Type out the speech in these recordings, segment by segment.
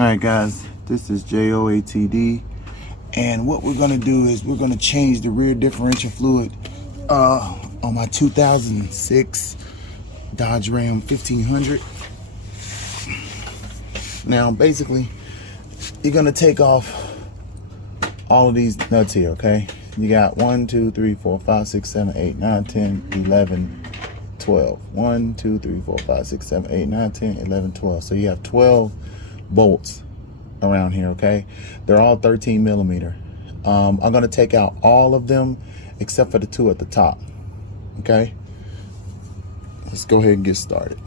Alright guys, this is J.O.A.T.D, and what we're going to do is we're going to change the rear differential fluid on my 2006 Dodge Ram 1500. Now basically you're going to take off all of these nuts here, okay? You got 1, 2, 3, 4, 5, 6, 7, 8, 9, 10, 11, 12. 1, 2, 3, 4, 5, 6, 7, 8, 9, 10, 11, 12. So you have 12 bolts around here, okay? They're all 13 millimeter. I'm gonna take out all of them except for the 2 at the top, okay? Let's go ahead and get started.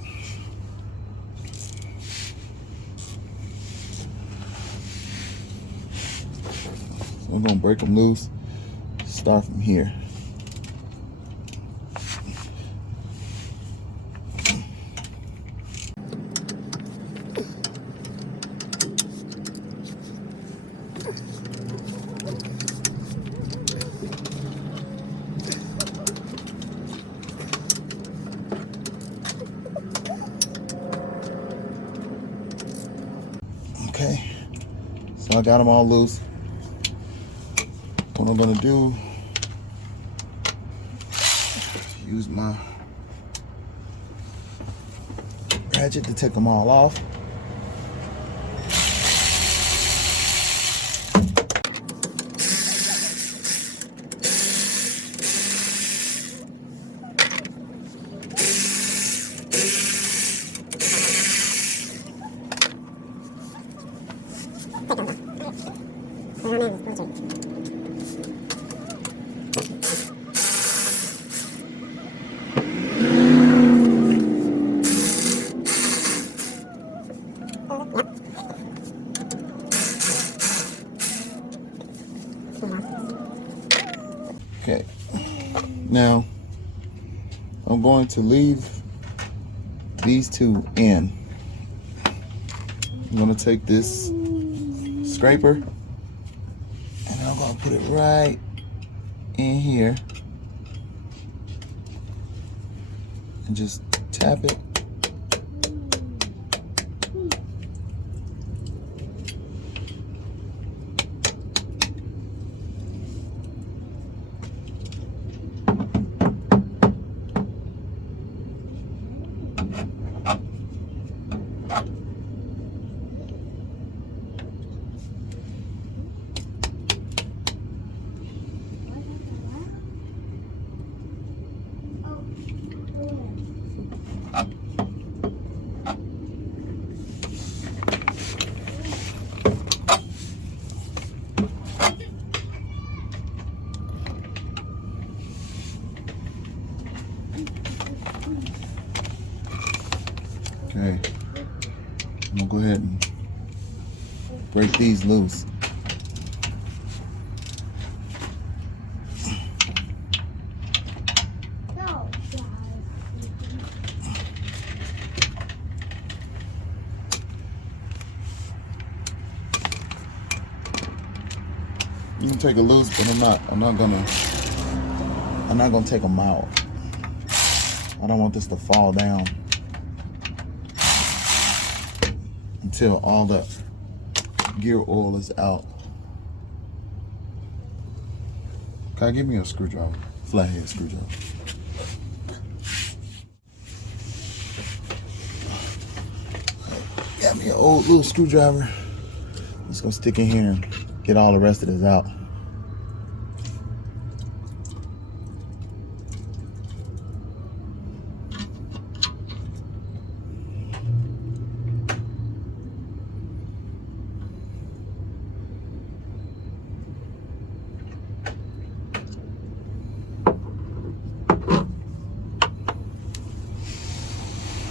So we're gonna break them loose, start from here. Okay, so I got them all loose. What I'm gonna do, use my ratchet to take them all off. Okay, now I'm going to leave these 2 in. I'm going to take this scraper and I'm going to put it right in here and just tap it. Okay, I'm gonna go ahead and break these loose. You can take it loose, but I'm not gonna take them out. I don't want this to fall down until all the gear oil is out. Can I give me a screwdriver? Flathead screwdriver. Got me an old little screwdriver. Just gonna stick in here and get all the rest of this out.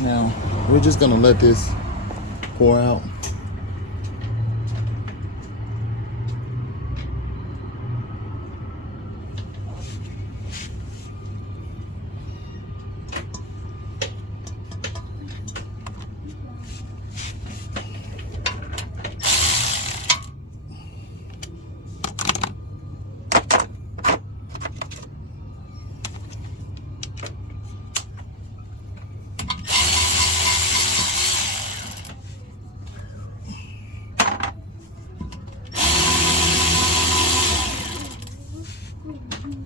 Now, we're just gonna let this pour out. Okay,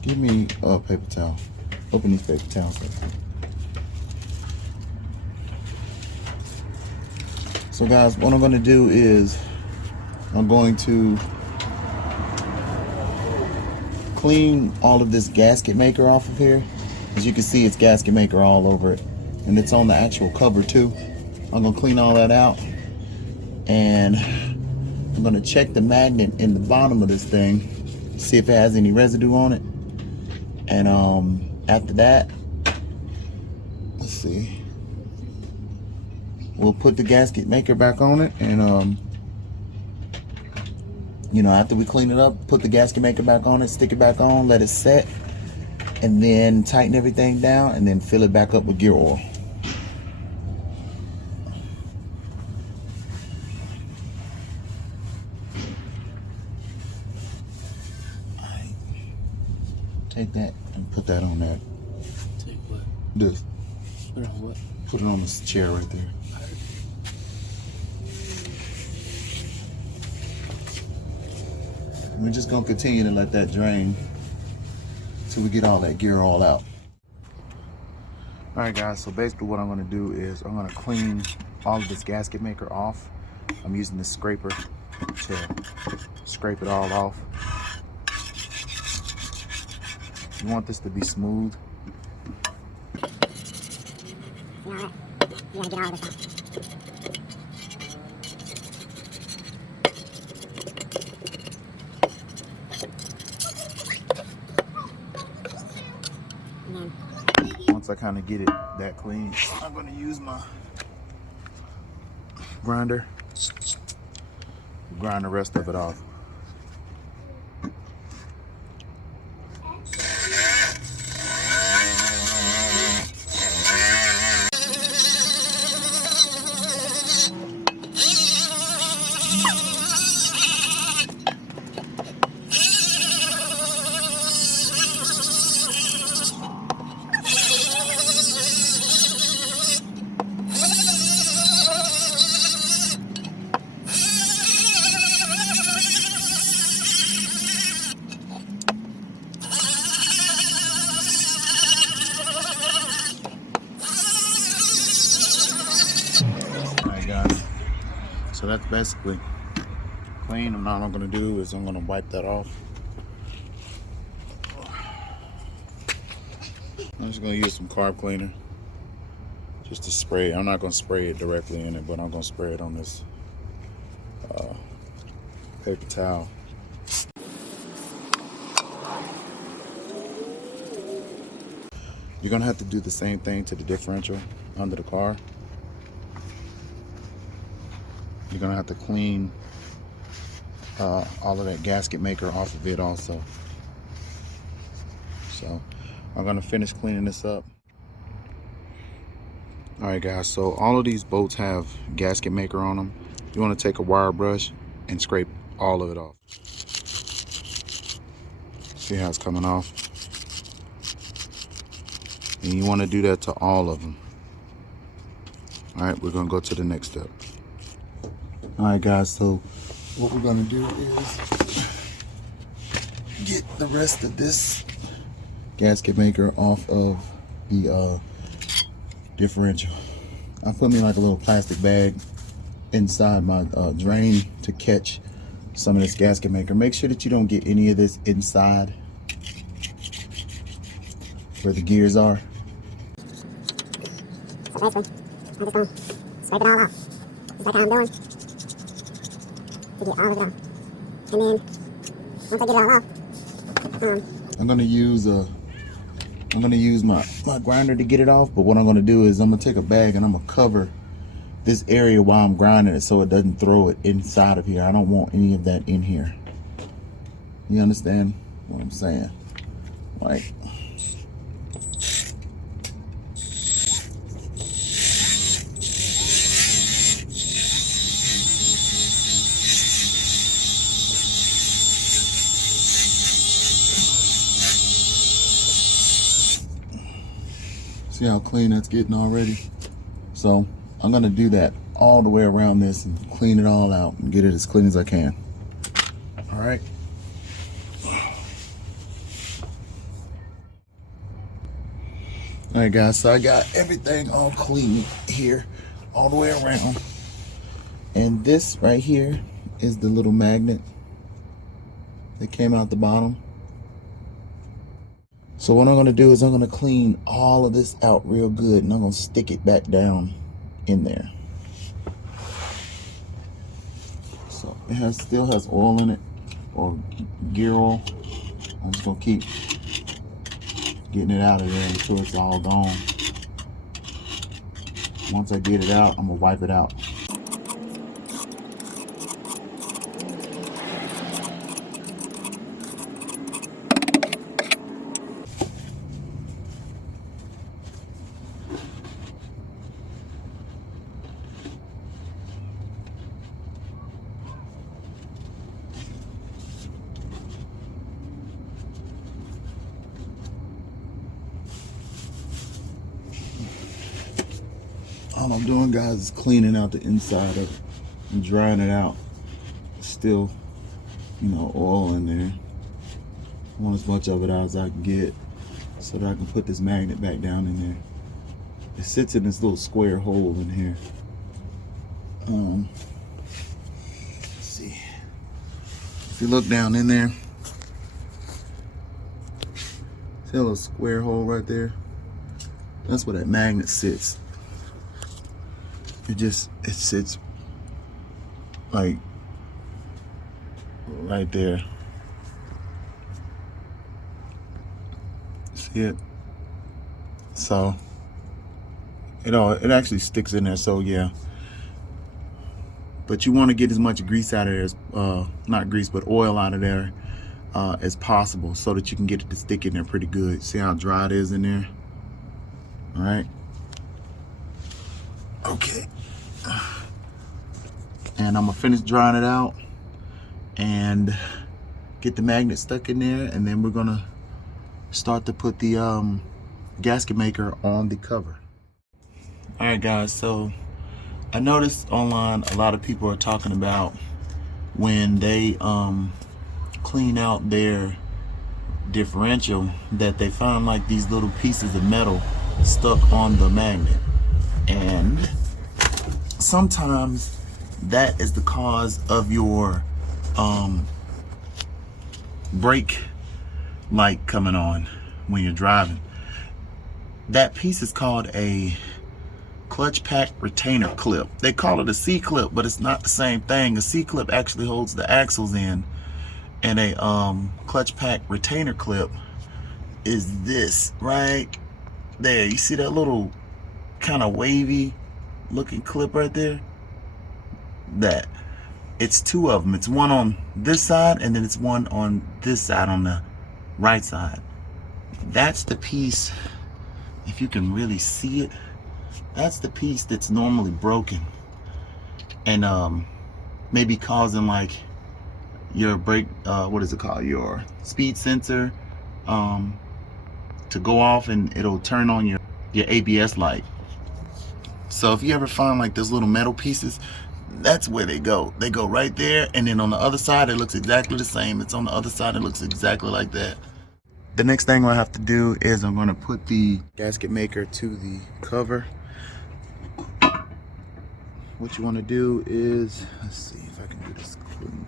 give me a paper towel. Open these paper towels up. So guys, what I'm gonna do is I'm going to clean all of this gasket maker off of here. As you can see, it's gasket maker all over it, and it's on the actual cover too. I'm gonna clean all that out, and I'm gonna check the magnet in the bottom of this thing, see if it has any residue on it. And after that, let's see, we'll put the gasket maker back on it, and you know, after we clean it up, put the gasket maker back on it, stick it back on, let it set, and then tighten everything down, and then fill it back up with gear oil. Take that and put that on that. Take what? This. Put it on what? Put it on this chair right there. We're just gonna continue to let that drain till we get all that gear all out. All right, guys. So basically, what I'm gonna do is I'm gonna clean all of this gasket maker off. I'm using this scraper to scrape it all off. You want this to be smooth. You gotta get all of this off. Once I kind of get it that clean, I'm gonna use my grinder, grind the rest of it off. So that's basically clean. And all I'm gonna do is I'm gonna wipe that off. I'm just gonna use some carb cleaner just to spray it. I'm not gonna spray it directly in it, but I'm gonna spray it on this paper towel. You're gonna have to do the same thing to the differential under the car. You're gonna have to clean all of that gasket maker off of it also. So I'm gonna finish cleaning this up. All right, guys, so all of these bolts have gasket maker on them. You want to take a wire brush and scrape all of it off. See how it's coming off? And you want to do that to all of them. All right, we're gonna go to the next step. All right, guys, so what we're gonna do is get the rest of this gasket maker off of the differential. I put me like a little plastic bag inside my drain to catch some of this gasket maker. Make sure that you don't get any of this inside where the gears are. So basically, I'm just gonna scrape it all off. Just like how I'm doing. To get all of it off. And then, once I get it all off, I'm gonna use my grinder to get it off, but what I'm gonna do is I'm gonna take a bag and I'm gonna cover this area while I'm grinding it so it doesn't throw it inside of here. I don't want any of that in here. You understand what I'm saying? Like, See how clean that's getting already? So I'm gonna do that all the way around this and clean it all out and get it as clean as I can. All right. All right, guys, so I got everything all clean here all the way around. And this right here is the little magnet that came out the bottom. So what I'm gonna do is I'm gonna clean all of this out real good, and I'm gonna stick it back down in there. So it still has oil in it, or gear oil. I'm just gonna keep getting it out of there until it's all gone. Once I get it out, I'm gonna wipe it out. All I'm doing, guys, is cleaning out the inside of it and drying it out. Still, you know, oil in there. I want as much of it out as I can get so that I can put this magnet back down in there. It sits in this little square hole in here. Let's see. If you look down in there, see a little square hole right there? That's where that magnet sits. It sits like right there. See it? So it actually sticks in there, so yeah. But you want to get as much grease out of there as not grease, but oil out of there as possible, so that you can get it to stick in there pretty good. See how dry it is in there? All right. Okay. And I'm gonna finish drying it out and get the magnet stuck in there, and then we're gonna start to put the gasket maker on the cover. All right, guys, so I noticed online a lot of people are talking about when they clean out their differential that they find like these little pieces of metal stuck on the magnet, and sometimes that is the cause of your brake light coming on when you're driving. That piece is called a clutch pack retainer clip. They call it a C-clip, but it's not the same thing. A C-clip actually holds the axles in, and a clutch pack retainer clip is this right there. You see that little kind of wavy looking clip right there? That it's two of them. It's one on this side, and then it's one on this side, on the right side. That's the piece, if you can really see it, that's the piece that's normally broken and maybe causing like your brake, what is it called, your speed sensor to go off, and it'll turn on your ABS light. So if you ever find like those little metal pieces, that's where they go. They go right there, and then on the other side it looks exactly the same. It's on the other side, it looks exactly like that. The next thing I have to do is I'm going to put the gasket maker to the cover. What you want to do is, let's see if I can do this clean.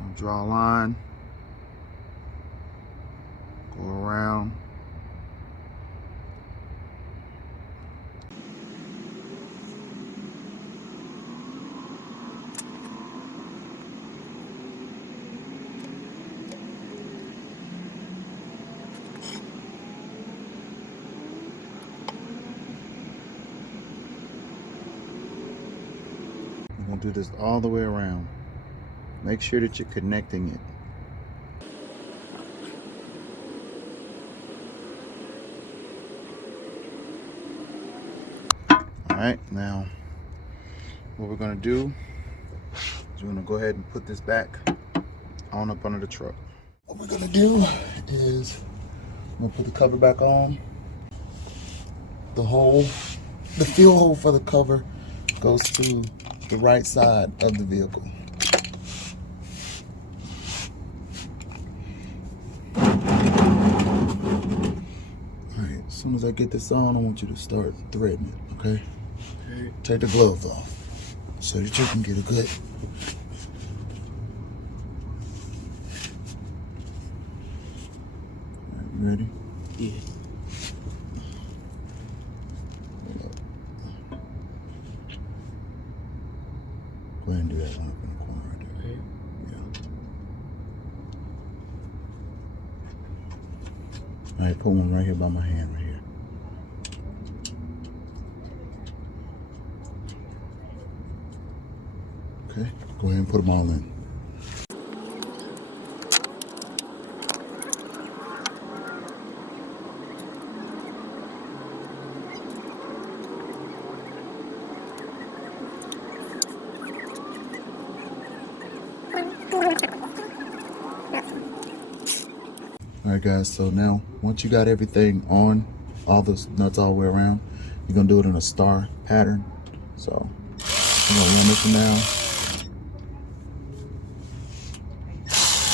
I'll draw a line, go around. I'm gonna do this all the way around. Make sure that you're connecting it. All right, now what we're gonna do is we're gonna go ahead and put this back on up under the truck. What we're gonna do is I'm gonna put the cover back on. the hole, the fuel hole for the cover goes to the right side of the vehicle. Alright, as soon as I get this on, I want you to start threading it, okay? Okay. Take the gloves off so that you can get a good. Alright, you ready? Yeah. Go ahead and do that one up in the corner right there. Okay. Yeah. Alright, put one right here by my hand right here. Okay, go ahead and put them all in. Alright guys, so now once you got everything on, all the nuts all the way around, you're gonna do it in a star pattern. So I'm gonna run this one down.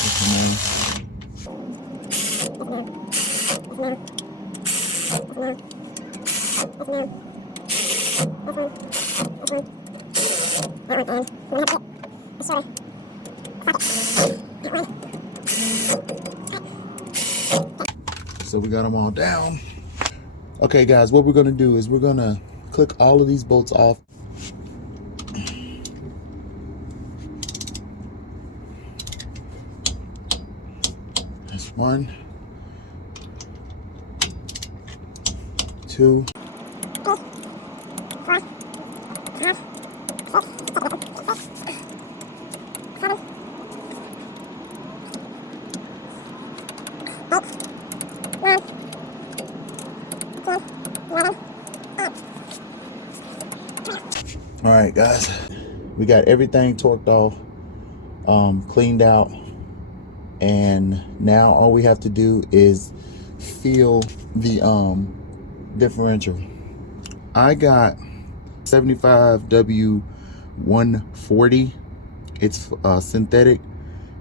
This one down. So we got them all down. Okay guys, what we're gonna do is we're gonna click all of these bolts off. That's 1, 2. All right, guys, we got everything torqued off, cleaned out, and now all we have to do is feel the differential. I got 75W140. It's synthetic.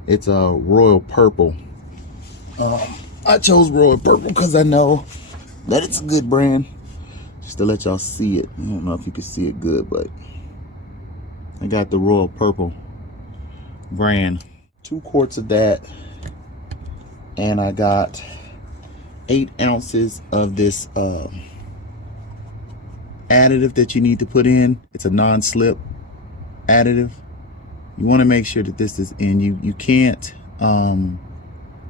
It's a royal purple. I chose royal purple because I know that it's a good brand. Just to let y'all see it. I don't know if you can see it good, but I got the royal purple brand. 2 quarts of that, and I got 8 ounces of this additive that you need to put in. It's a non-slip additive. You want to make sure that this is in. You can't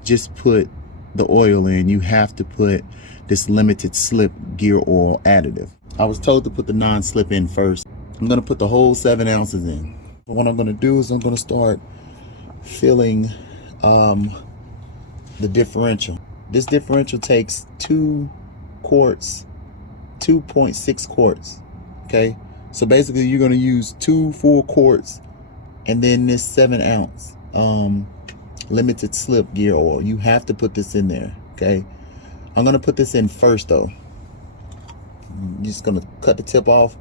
just put the oil in. You have to put this limited slip gear oil additive. I was told to put the non-slip in first. I'm gonna put the whole 7 ounces in. What I'm gonna do is I'm gonna start filling the differential. This differential takes 2 quarts, 2.6 quarts. Okay, so basically you're gonna use 2 full quarts and then this 7 ounce limited slip gear oil. You have to put this in there. Okay, I'm gonna put this in first though. I'm just gonna cut the tip off,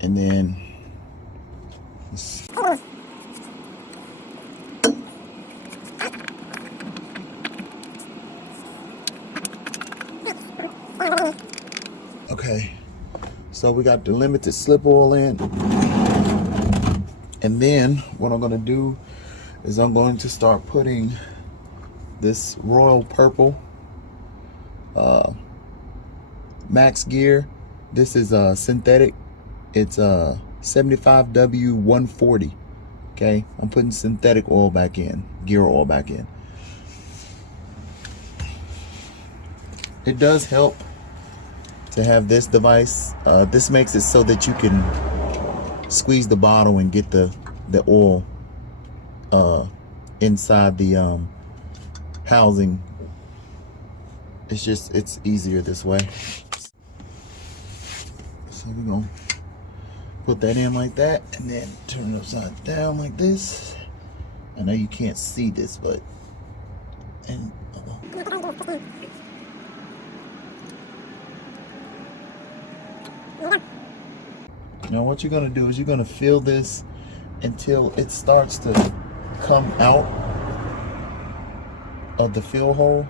and then okay, so we got the limited slip oil in, and then what I'm gonna do is I'm going to start putting this royal purple max gear. This is synthetic. It's 75W140. Okay, I'm putting synthetic oil back in, gear oil back in. It does help to have this device. This makes it so that you can squeeze the bottle and get the oil inside the housing. It's easier this way. So we're gonna put that in like that, and then turn it upside down like this. I know you can't see this, but Now what you're gonna do is you're gonna fill this until it starts to come out of the fill hole.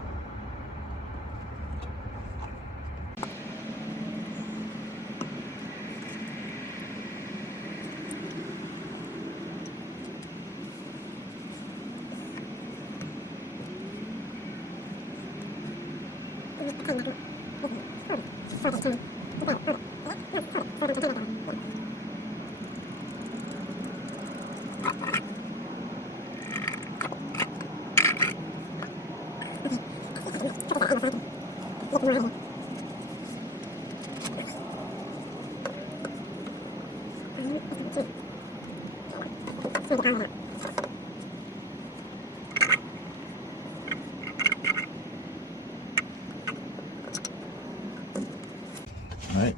All right,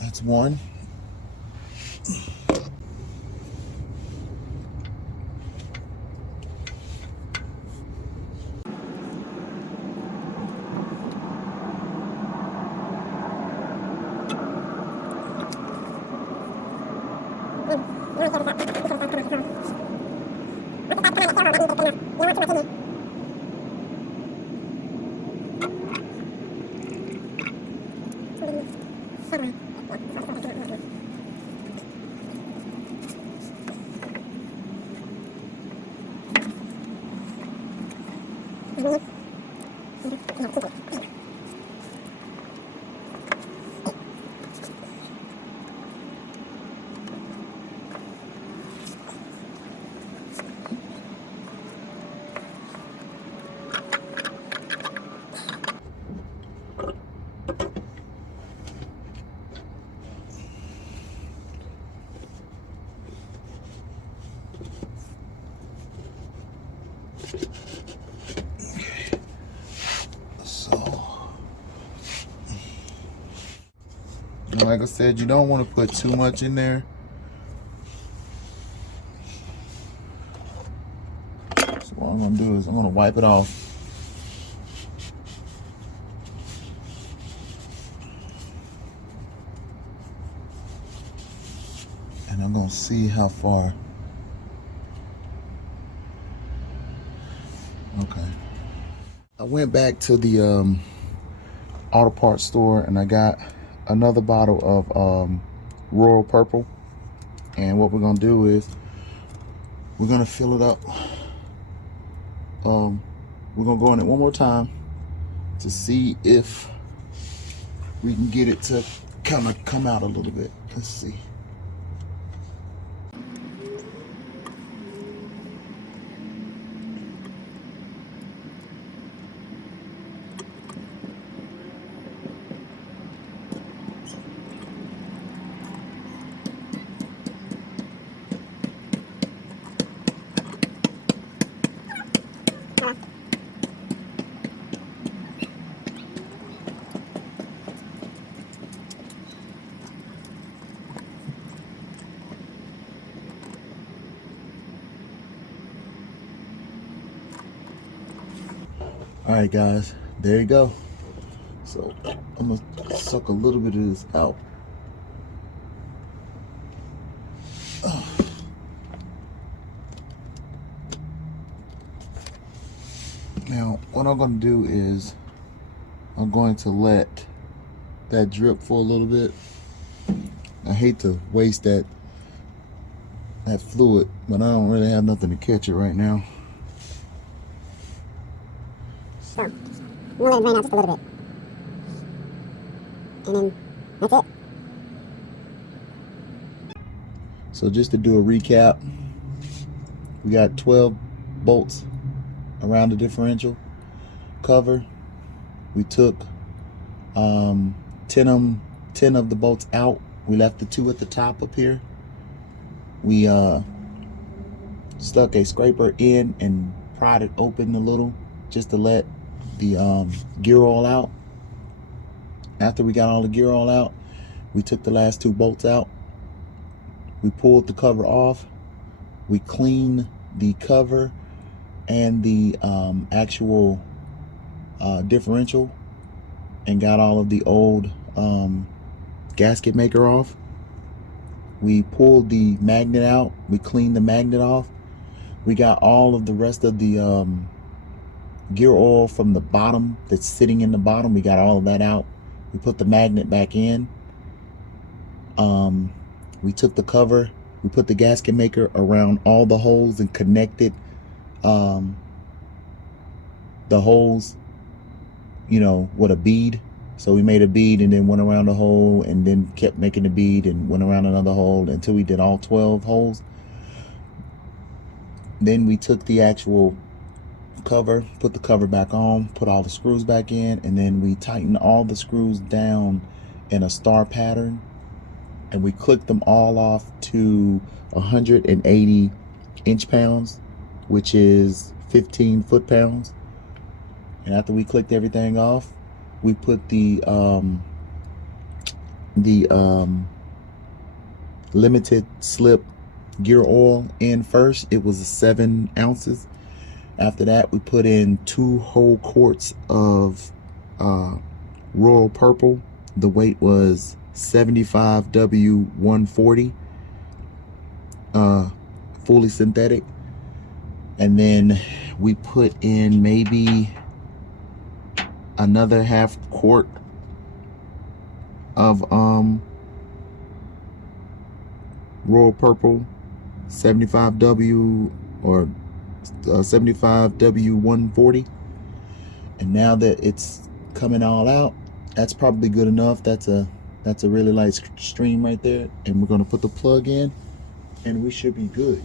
that's one. Like I said, you don't want to put too much in there. So what I'm going to do is I'm going to wipe it off. And I'm going to see how far. Okay. I went back to the auto parts store and I got another bottle of Royal Purple, and what we're gonna do is we're gonna fill it up. We're gonna go in it one more time to see if we can get it to kind of come out a little bit. Let's see. All right, guys, there you go. So I'm gonna suck a little bit of this out. Now, what I'm gonna do is I'm going to let that drip for a little bit. I hate to waste that fluid, but I don't really have nothing to catch it right now. So, we'll let it drain out just a little bit. And then, that's it. So just to do a recap, we got 12 bolts around the differential cover. We took 10 of the bolts out. We left the 2 at the top up here. We stuck a scraper in and pried it open a little just to let the gear oil out. After we got all the gear oil out, we took the last 2 bolts out. We pulled the cover off. We cleaned the cover and the actual differential and got all of the old gasket maker off. We pulled the magnet out. We cleaned the magnet off. We got all of the rest of the gear oil from the bottom that's sitting in the bottom. We got all of that out. We put the magnet back in. We took the cover. We put the gasket maker around all the holes and connected the holes, you know, with a bead. So we made a bead and then went around the hole and then kept making the bead and went around another hole until we did all 12 holes. Then we took the actual cover, put the cover back on, put all the screws back in, and then we tightened all the screws down in a star pattern, and we clicked them all off to 180 inch-pounds, which is 15 foot-pounds. And after we clicked everything off, we put the limited slip gear oil in first. It was 7 ounces. After that, we put in 2 whole quarts of royal purple. The weight was 75W140, fully synthetic. And then we put in maybe another half quart of royal purple 75W or 75W140. And now that it's coming all out, that's probably good enough. That's a really light stream right there, and we're going to put the plug in and we should be good.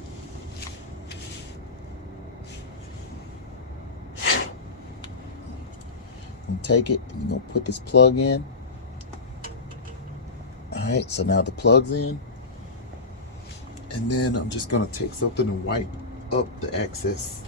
And take it and you're gonna put this plug in. All right, so now the plug's in, and then I'm just gonna take something and wipe up the excess.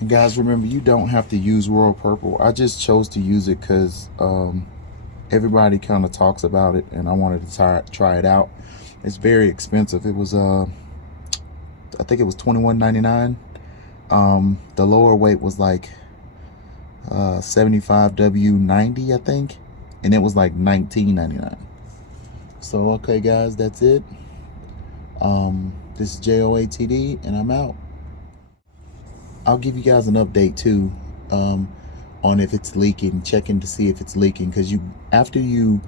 And guys, remember, you don't have to use royal purple. I just chose to use it because everybody kind of talks about it, and I wanted to try it out. It's very expensive. It was I think it was $21.99. The lower weight was like 75W90, I think, and it was like $19.99. So okay guys, that's it. This is J.O.A.T.D, and I'm out. I'll give you guys an update too on if it's leaking, checking to see if it's leaking, because after you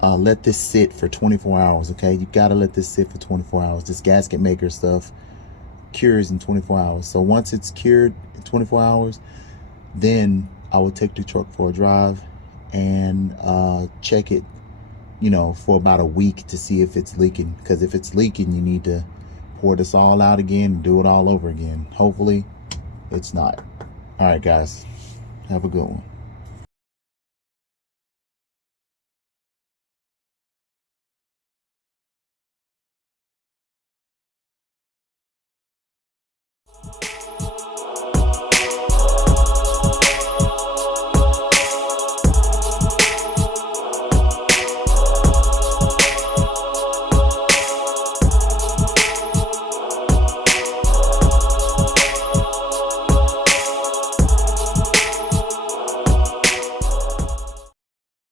let this sit for 24 hours, okay, you got to let this sit for 24 hours. This gasket maker stuff cures in 24 hours. So once it's cured in 24 hours, then I will take the truck for a drive and check it, you know, for about a week to see if it's leaking. Because if it's leaking, you need to pour this all out again and do it all over again. Hopefully it's not. All right guys, have a good one.